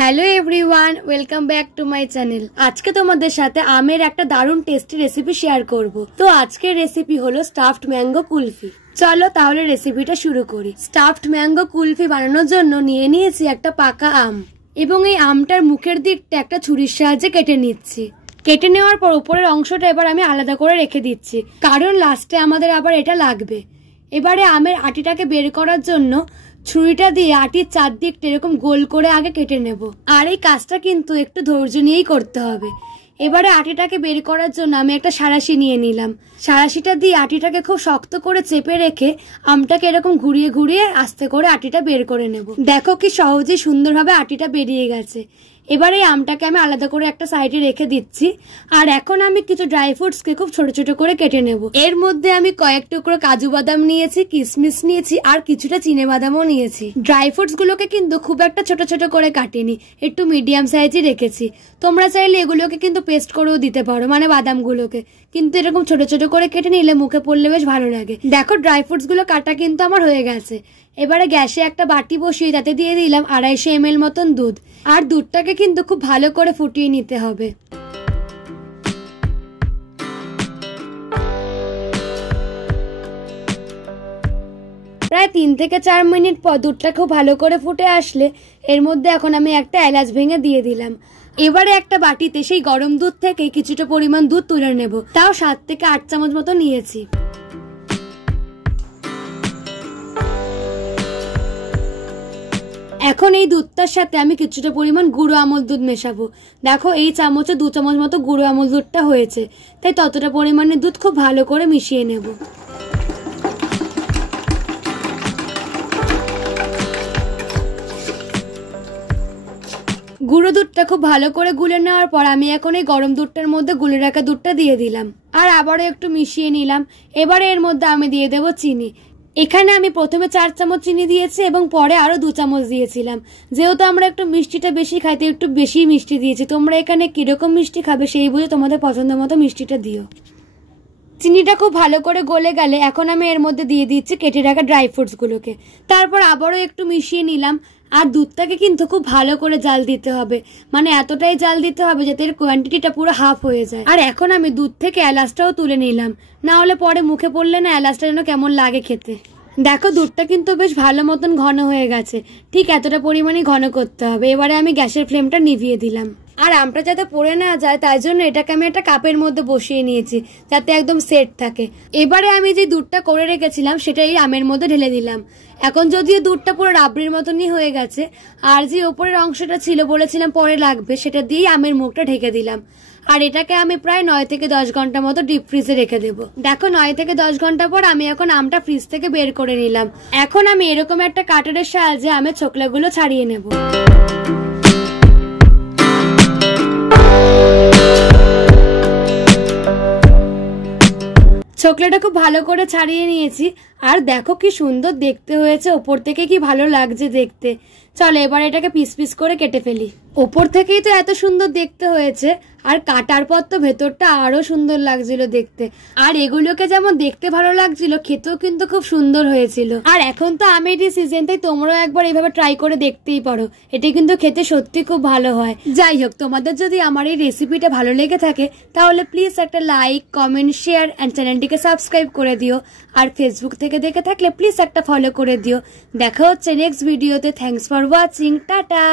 Hello everyone, welcome back to my channel. আজকে তোমাদের সাথে আমের একটা দারুণ টেস্টি রেসিপি শেয়ার করব। তো আজকের রেসিপি হলো স্টাফড ম্যাঙ্গো কুলফি। চলো তাহলে রেসিপিটা শুরু করি। স্টাফড ম্যাঙ্গো কুলফি বানানোর জন্য নিয়ে নিয়েছি একটা পাকা আম এবং এই আমটার মুখের দিকটা একটা ছুরির সাহায্যে কেটে নিচ্ছি। কেটে নেওয়ার পর উপরের অংশটা এবার আমি আলাদা করে রেখে দিচ্ছি, কারণ লাস্টে আমাদের আবার এটা লাগবে। এবারে আমের আটিটাকে বের করার জন্য ছুরিটা দিয়ে আটির চারদিকটা এরকম গোল করে আগে কেটে নেব। আর এই কাজটা কিন্তু একটু ধৈর্য নিয়েই করতে হবে। এবারে আটিটাকে বের করার জন্য আমি একটা সাঁড়াশি নিয়ে নিলাম। সাঁড়াশিটা দিয়ে আটিটাকে খুব শক্ত করে চেপে রেখে আমটাকে এরকম ঘুরিয়ে ঘুরিয়ে আস্তে করে আটিটা বের করে নেব। দেখো কি সহজেই সুন্দরভাবে আটিটা বেরিয়ে গেছে। এবারে এই আমটাকে আমি আলাদা করে একটা সাইডে রেখে দিচ্ছি। আর এখন আমি কিছু ড্রাই ফ্রুটসকে খুব ছোট ছোট করে কেটে নেব। এর মধ্যে আমি কয়েক টুকরো কাজু বাদাম নিয়েছি, কিশমিশ নিয়েছি আর কিছুটা চিনে বাদামও নিয়েছি। ড্রাই ফ্রুটস গুলোকে কিন্তু খুব একটা ছোট ছোট করে কাটিনি, একটু মিডিয়াম সাইজই রেখেছি। তোমরা চাইলে এগুলোকে কিন্তু পেস্ট করেও দিতে পারো, মানে বাদামগুলোকে, কিন্তু এরকম ছোট ছোট করে কেটে নিলে মুখে পড়লে বেশ ভালো লাগে। দেখো ড্রাই ফ্রুটস গুলো কাটা কিন্তু আমার হয়ে গেছে। এবারে গ্যাসে একটা বাটি বসিয়ে তাতে দিয়ে দিলাম 250 ml মতন দুধ। আর দুধটাকে কিন্তু খুব ভালো করে ফুটিয়ে নিতে হবে। প্রায় 3 থেকে 4 মিনিট পর দুধটা খুব ভালো করে ফুটে আসলে এর মধ্যে এখন আমি একটা এলাচ ভেঙে দিয়ে দিলাম। এবারে একটা বাটিতে সেই গরম দুধ থেকে কিছুটা পরিমাণ দুধ তুলে নেব, তাও 7 থেকে 8 চামচ মতো নিয়েছি। এখন এই দুধটার সাথে আমি কিছুটা পরিমাণ গুঁড়ো আমল দুধ মেশাবো। দেখো এই চামচে 2 চামচ মতো গুঁড়ো আমল দুধটা হয়েছে, তাই ততটা পরিমাণে দুধ খুব ভালো করে মিশিয়ে নেব। গুঁড়ো দুধটা খুব ভালো করে গুলে নেওয়ার পর আমি এখন এই গরম দুধটার মধ্যে গুলে রাখা দুধটা দিয়ে দিলাম আর আবারও একটু মিশিয়ে নিলাম। এবারে এর মধ্যে আমি দিয়ে দেবো চিনি। এখানে আমি প্রথমে 4 চামচ চিনি দিয়েছি এবং পরে আরো 2 চামচ দিয়েছিলাম। যেহেতু আমরা একটু মিষ্টিটা বেশি খাইতে একটু বেশি মিষ্টি দিয়েছি। তোমরা এখানে কিরকম মিষ্টি খাবে সেই বুঝে তোমাদের পছন্দ মতো মিষ্টিটা দিও। চিনিটা খুব ভালো করে গলে গেলে এখন আমি এর মধ্যে দিয়ে দিচ্ছি কেটে রাখা ড্রাই ফ্রুটস গুলোকে। তারপর আবারও একটু মিশিয়ে নিলাম। আর দুধটাকে কিন্তু খুব ভালো করে জাল দিতে হবে, মানে এতটাই জাল দিতে হবে যাতে এর কোয়ান্টিটিটা পুরো হাফ হয়ে যায়। আর এখন আমি দুধ থেকে এলাচটাও তুলে নিলাম, না হলে পরে মুখে পড়লে না এলাচটা যেন কেমন লাগে খেতে। দেখো দুধটা কিন্তু বেশ ভালো মতন ঘন হয়ে গেছে, ঠিক এতটা পরিমাণে ঘন করতে হবে। এবারে আমি গ্যাসের ফ্লেমটা নিভিয়ে দিলাম। আর আমটা যাতে পড়ে না যায় তাই জন্য এটাকে আমি একটা কাপের মধ্যে বসিয়ে নিয়েছি যাতে একদম সেট থাকে। এবারে আমি যে দুধটা করে রেখেছিলাম সেটা এই আমের মধ্যে ঢেলে দিলাম। এখন যদিও দুধটা পুরো রাবড়ির মতনই হয়ে গেছে, আর যে ওপরের অংশটা ছিল বলেছিলাম পরে লাগবে, সেটা দিয়েই আমের মুখটা ঢেকে দিলাম। আর এটাকে আমি প্রায় 9 থেকে 10 ঘন্টা মতো ডিপ ফ্রিজে রেখে দেবো। দেখো 9 থেকে 10 ঘন্টা পর আমি এখন আমটা ফ্রিজ থেকে বের করে নিলাম। এখন আমি এরকম একটা কাটারের সাহায্যে আমের ছোকলাগুলো ছাড়িয়ে নেব। ছোকলাটা খুব ভালো করে ছাড়িয়ে নিয়েছি। আর দেখো কি সুন্দর দেখতে হয়েছে, ওপর থেকে কি ভালো লাগছে দেখতে। চলো এবার এটাকে পিস পিস করে কেটে ফেলি। ওপর থেকেই তো এত সুন্দর দেখতে হয়েছে, আর কাটার পর তো ভেতরটা আরো সুন্দর লাগছিল দেখতে। আর এগুলোকে যেমন দেখতে ভালো লাগছিল, খেতেও কিন্তু খুব সুন্দর হয়েছিল। আর এখন তো আমেরই সিজন, তাই তোমরাও একবার এইভাবে ট্রাই করে দেখতেই পারো। এটা কিন্তু খেতে সত্যি খুব ভালো হয়। যাই হোক, তোমাদের যদি আমার এই রেসিপিটা ভালো লেগে থাকে তাহলে প্লিজ একটা লাইক, কমেন্ট, শেয়ার এন্ড চ্যানেলটিকে সাবস্ক্রাইব করে দিও। আর ফেসবুক থেকে দেখে থাকলে প্লিজ একটা ফলো করে দিও। দেখা হচ্ছে নেক্সট ভিডিওতে। Thanks for watching, tata.